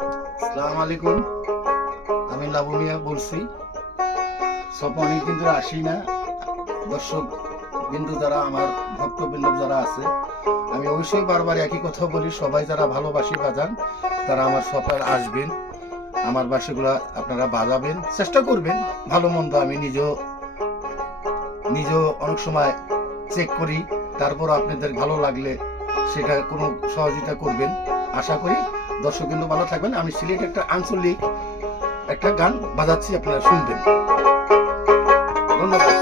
আসসালামু আলাইকুম, আমি লাবু মিয়া বলছি। সব অনেকদিন ধরে আসি না। দর্শক বিন্দু যারা, আমার ভক্তবৃন্দ যারা আছে, আমি অবশ্যই বারবার একই কথা বলি, সবাই যারা ভালোবাসি বাজান তারা আমার সফর আসবেন, আমার বাসিগুলা আপনারা বাজাবেন, চেষ্টা করবেন। ভালো মন্দ আমি নিজেও অনেক সময় চেক করি, তারপর আপনাদের ভালো লাগলে সেটা কোনো সহযোগিতা করবেন। আশা করি দর্শক বিন্দু ভালো থাকবেন। আমি সিলেট একটা আঞ্চলিক একটা গান বাজাচ্ছি, আপনারা শুনবেন। ধন্যবাদ।